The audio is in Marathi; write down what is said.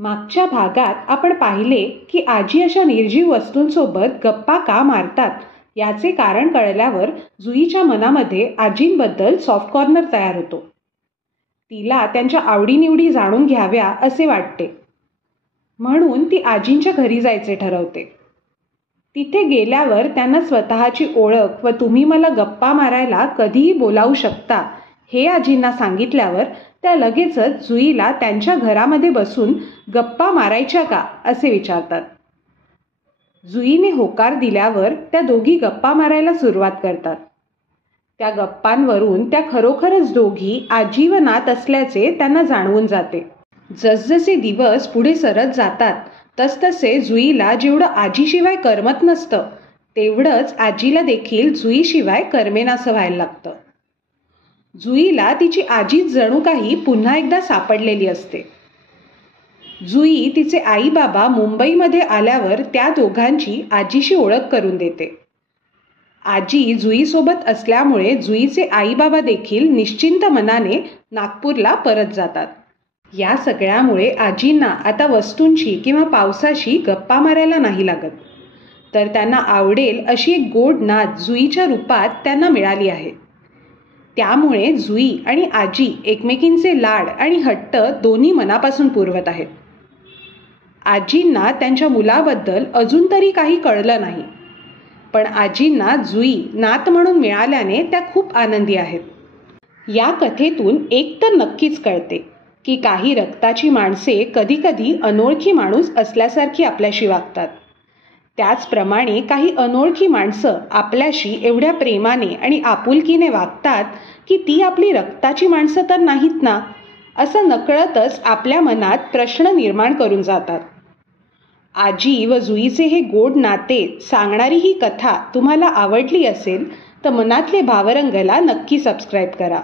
मागच्या भागात आपण पाहिले की आजी अशा निर्जीव वस्तूंसोबत गप्पा का मारतात याचे कारण कळल्यावर जुईच्या मनामध्ये आजींबद्दल सॉफ्ट कॉर्नर तयार होतो. तिला त्यांच्या आवडीनिवडी जाणून घ्याव्या असे वाटते, म्हणून ती आजींच्या घरी जायचे ठरवते. तिथे गेल्यावर त्यांना स्वतःची ओळख व तुम्ही मला गप्पा मारायला कधीही बोलावू शकता हे आजींना सांगितल्यावर त्या लगेचच जुईला त्यांच्या घरामध्ये बसून गप्पा मारायच्या का असे विचारतात. जुईने होकार दिल्यावर त्या दोघी गप्पा मारायला सुरुवात करतात. त्या गप्पांवरून त्या खरोखरच दोघी आजी व नात असल्याचे त्यांना जाणवून जाते. जसजसे दिवस पुढे सरत जातात तसतसे जुईला जेवढं आजीशिवाय करमत नसतं तेवढंच आजीला देखील जुईशिवाय करमेनासं व्हायला लागतं. जुईला तिची आजीच जणू काही पुन्हा एकदा सापडलेली असते. जुई तिचे आई बाबा मुंबईमध्ये आल्यावर त्या दोघांची आजीशी ओळख करून देते. आजी जुईसोबत असल्यामुळे जुईचे आई बाबा देखील निश्चिंत मनाने नागपूरला परत जातात. या सगळ्यामुळे आजींना आता वस्तूंची किंवा पावसाशी गप्पा मारायला नाही लागत, तर त्यांना आवडेल अशी एक गोड नात जुईच्या रूपात त्यांना मिळाली आहे. त्यामुळे जुई आणि आजी एकमेकींचे लाड आणि हट्ट दोन्ही मनापासून पुरवत आहेत. आजींना त्यांच्या मुलाबद्दल अजून तरी काही कळलं नाही, पण आजींना जुई नात म्हणून मिळाल्याने त्या खूप आनंदी आहेत. या कथेतून एक तर नक्कीच कळते की काही रक्ताची माणसे कधीकधी अनोळखी माणूस असल्यासारखी आपल्याशी वागतात. त्याचप्रमाणे काही अनोळखी माणसं आपल्याशी एवढ्या प्रेमाने आणि आपुलकीने वागतात की ती आपली रक्ताची माणसं तर नाहीत ना, असं नकळतच आपल्या मनात प्रश्न निर्माण करून जातात. आजी व जुईचे हे गोड नाते सांगणारी ही कथा तुम्हाला आवडली असेल तर मनातले भावरंगला नक्की सबस्क्राईब करा.